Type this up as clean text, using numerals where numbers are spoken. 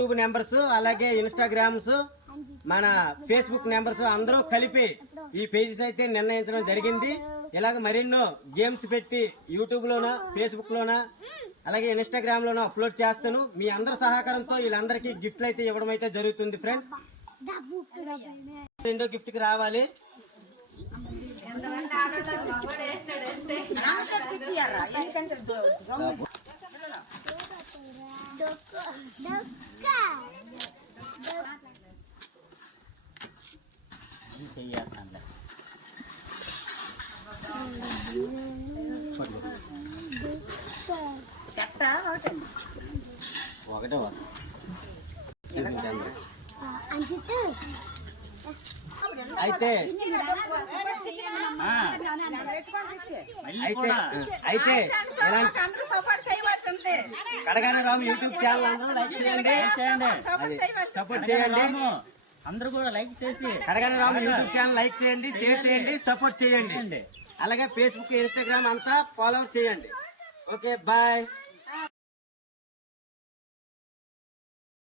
YouTube numbers అలాగే Instagrams మన Facebook numbers అందరూ కలిపి ఈ పేజెస్ అయితే నిర్ణయించడం జరిగింది. ఇలాగ మరెన్నో గేమ్స్ పెట్టి యూట్యూబ్ లోనా ఫేస్బుక్ లోనా అలాగే ఇన్స్టాగ్రామ్ లోనా అప్లోడ్ చేస్తాను. మీ అందరి సహకారంతో వీళ్ళందరికీ గిఫ్ట్లు అయితే ఇవ్వడం అయితే జరుగుతుంది ఫ్రెండ్స్. రెండో గిఫ్ట్ కి రావాలి. ఒకటే అయితే అయితే కడగాని రాము యూట్యూబ్ ఛానల్ అందరూ లైక్ చేయండి, సపోర్ట్ చేయండి. అందరూ కూడా లైక్ చేసి Kadagani Ramu YouTube channel like చేయండి, షేర్ చేయండి, సపోర్ట్ చేయండి. అలాగే ఫేస్బుక్ ఇన్స్టాగ్రామ్ అంతా ఫాలో చేయండి. Okay bye.